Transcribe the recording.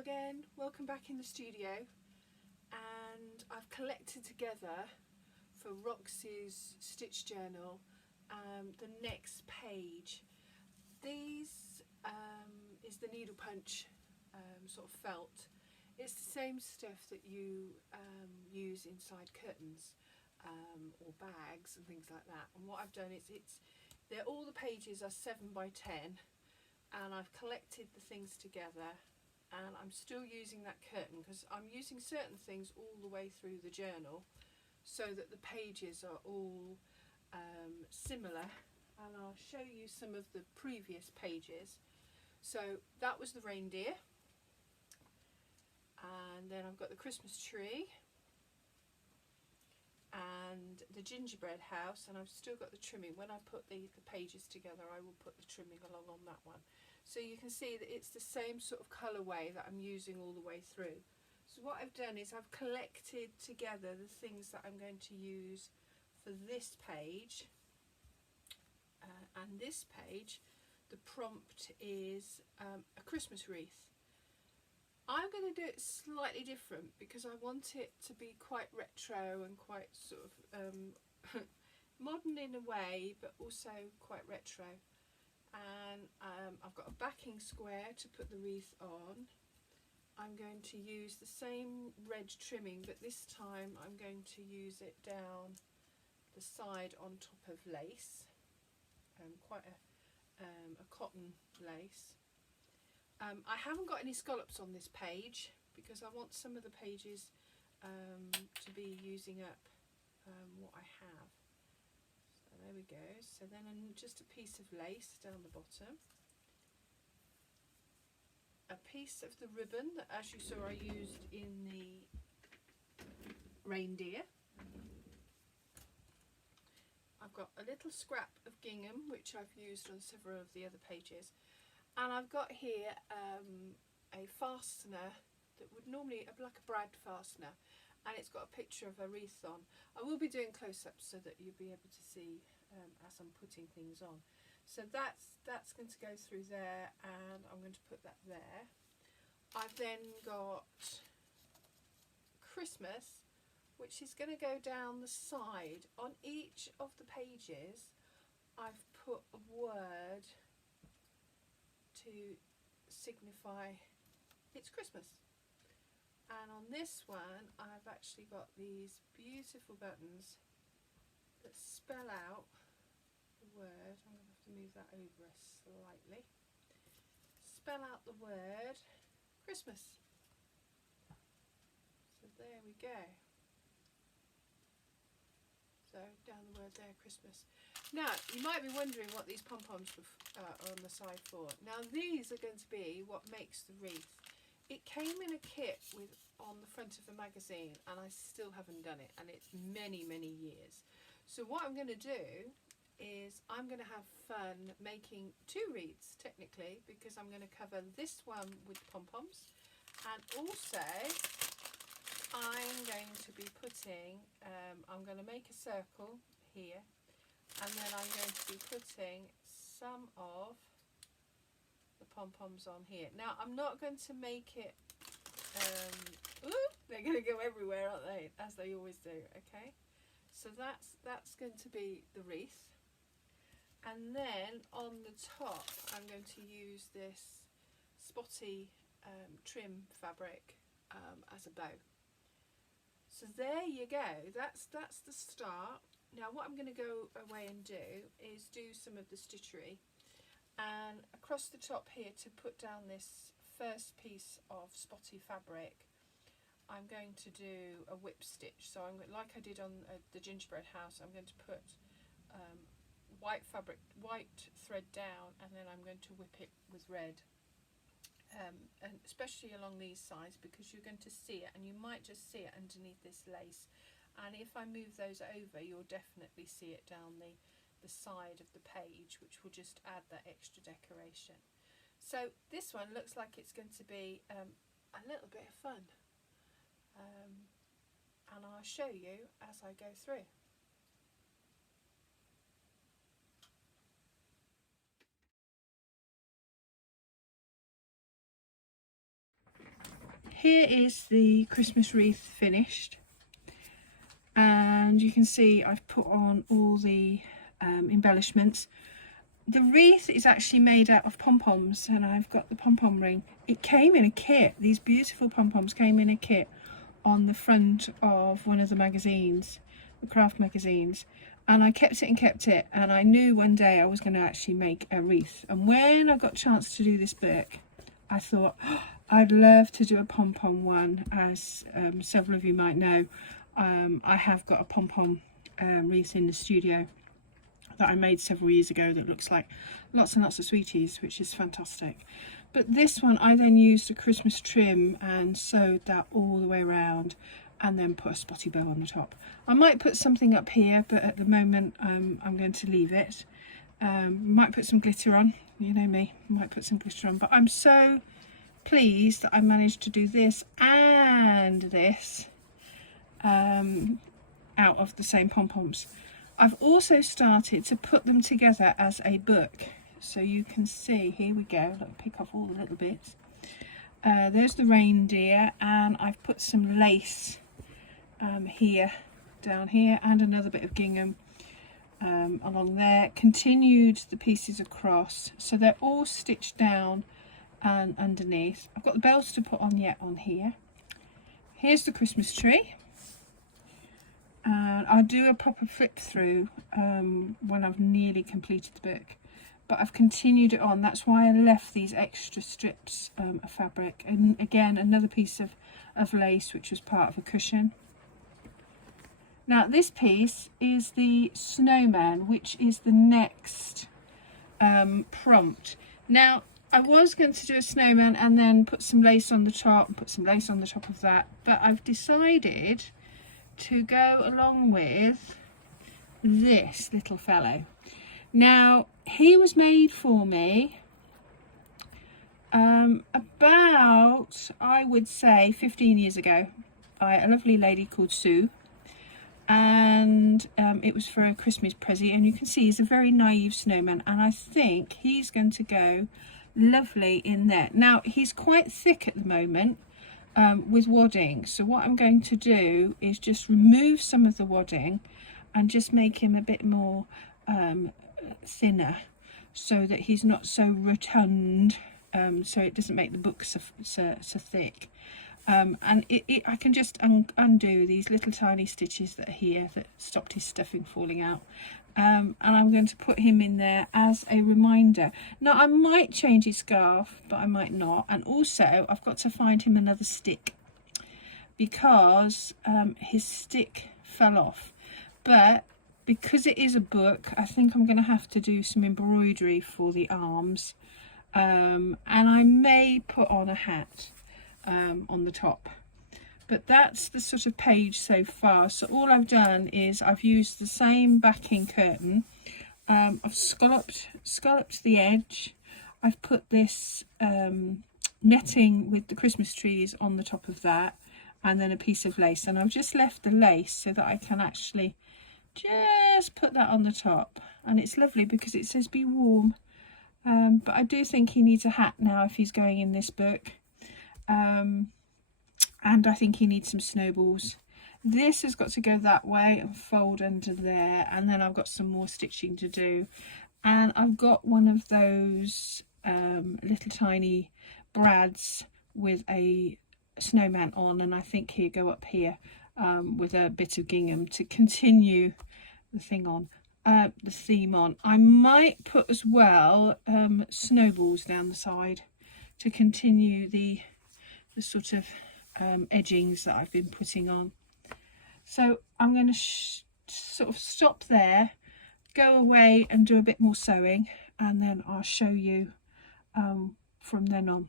Hello again, welcome back in the studio, and I've collected together for Roxy's stitch journal the next page. These is the needle punch sort of felt. It's the same stuff that you use inside curtains or bags and things like that. And what I've done is all the pages are 7 by 10, and I've collected the things together. And I'm still using that curtain because I'm using certain things all the way through the journal so that the pages are all similar, and I'll show you some of the previous pages. So that was the reindeer, and then I've got the Christmas tree and the gingerbread house, and I've still got the trimming. When I put the pages together, I will put the trimming along on that one. So you can see that it's the same sort of colourway that I'm using all the way through. So what I've done is I've collected together the things that I'm going to use for this page. And this page, the prompt is a Christmas wreath. I'm going to do it slightly different because I want it to be quite retro and quite sort of modern in a way, but also quite retro. And I've got a backing square to put the wreath on. I'm going to use the same red trimming, but this time I'm going to use it down the side on top of lace, quite a cotton lace. I haven't got any scallops on this page because I want some of the pages to be using up what I have. So there we go. So then just a piece of lace down the bottom, a piece of the ribbon that, as you saw, I used in the reindeer. I've got a little scrap of gingham which I've used on several of the other pages, and I've got here a fastener that would normally, like a brad fastener, and it's got a picture of a wreath on. I will be doing close-ups so that you'll be able to see as I'm putting things on. So that's going to go through there, and I'm going to put that there. I've then got Christmas, which is going to go down the side. On each of the pages I've put a word to signify it's Christmas. And on this one I've actually got these beautiful buttons that spell out the word. I'm going to have to move that over slightly. Spell out the word Christmas. So there we go. So down the word there, Christmas. Now you might be wondering what these pom-poms are on the side for. Now these are going to be what makes the wreath. It came in a kit on the front of the magazine, and I still haven't done it, and it's many years. So what I'm going to do is I'm going to have fun making 2 wreaths technically, because I'm going to cover this one with pom-poms, and also I'm going to be putting, I'm going to make a circle here, and then I'm going to be putting some of the pom-poms on here. Now I'm not going to make it, they're going to go everywhere, aren't they, as they always do. Okay, so that's going to be the wreath, and then on the top I'm going to use this spotty trim fabric as a bow. So there you go, that's the start. Now what I'm going to go away and do is do some of the stitchery, and across the top here, to put down this first piece of spotty fabric, I'm going to do a whip stitch. So I'm like I did on the gingerbread house, I'm going to put white thread down, and then I'm going to whip it with red, and especially along these sides, because you're going to see it, and you might just see it underneath this lace, and if I move those over you'll definitely see it down the side of the page, which will just add that extra decoration. So this one looks like it's going to be a little bit of fun, and I'll show you as I go through. here is the Christmas wreath finished, and you can see I've put on all the embellishments. The wreath is actually made out of pom-poms, and I've got the pom-pom ring. It came in a kit. These beautiful pom-poms came in a kit on the front of one of the magazines, the craft magazines, and I kept it, and I knew one day I was going to actually make a wreath. And when I got a chance to do this book, I thought, oh, I'd love to do a pom-pom one. As several of you might know, I have got a pom-pom wreath in the studio that I made several years ago that looks like lots and lots of sweeties, which is fantastic. But this one I then used a Christmas trim and sewed that all the way around, and then put a spotty bow on the top. I might put something up here, but at the moment I'm going to leave it. Might put some glitter on, you know me, might put some glitter on, but I'm so pleased that I managed to do this and this out of the same pom-poms. I've also started to put them together as a book, so you can see, here we go, let me pick off all the little bits. There's the reindeer, and I've put some lace here, down here, and another bit of gingham along there. Continued the pieces across, so they're all stitched down and underneath. I've got the bells to put on yet on here. Here's the Christmas tree. And I'll do a proper flip through when I've nearly completed the book, but I've continued it on. That's why I left these extra strips of fabric, and again another piece of lace which was part of a cushion. Now this piece is the snowman, which is the next prompt. Now I was going to do a snowman and then put some lace on the top and put some lace on the top of that, but I've decided to go along with this little fellow. Now he was made for me about, I would say, 15 years ago by a lovely lady called Sue, and it was for a Christmas present, and you can see he's a very naive snowman, and I think he's going to go lovely in there. Now he's quite thick at the moment with wadding, so what I'm going to do is just remove some of the wadding and just make him a bit more thinner, so that he's not so rotund, so it doesn't make the book so thick. And I can just undo these little tiny stitches that are here that stopped his stuffing falling out, and I'm going to put him in there as a reminder. Now I might change his scarf, but I might not, and also I've got to find him another stick, because his stick fell off. But because it is a book, I think I'm going to have to do some embroidery for the arms, and I may put on a hat on the top. But that's the sort of page so far. So all I've done is I've used the same backing curtain. I've scalloped the edge. I've put this netting with the Christmas trees on the top of that, and then a piece of lace, and I've just left the lace so that I can actually just put that on the top, and it's lovely because it says be warm. But I do think he needs a hat now if he's going in this book, and I think he needs some snowballs. This has got to go that way and fold under there, and then I've got some more stitching to do, and I've got one of those little tiny brads with a snowman on, and I think he'll go up here with a bit of gingham to continue the thing on, the theme on. I might put as well snowballs down the side to continue the sort of edgings that I've been putting on. So I'm going to sort of stop there, go away and do a bit more sewing, and then I'll show you from then on.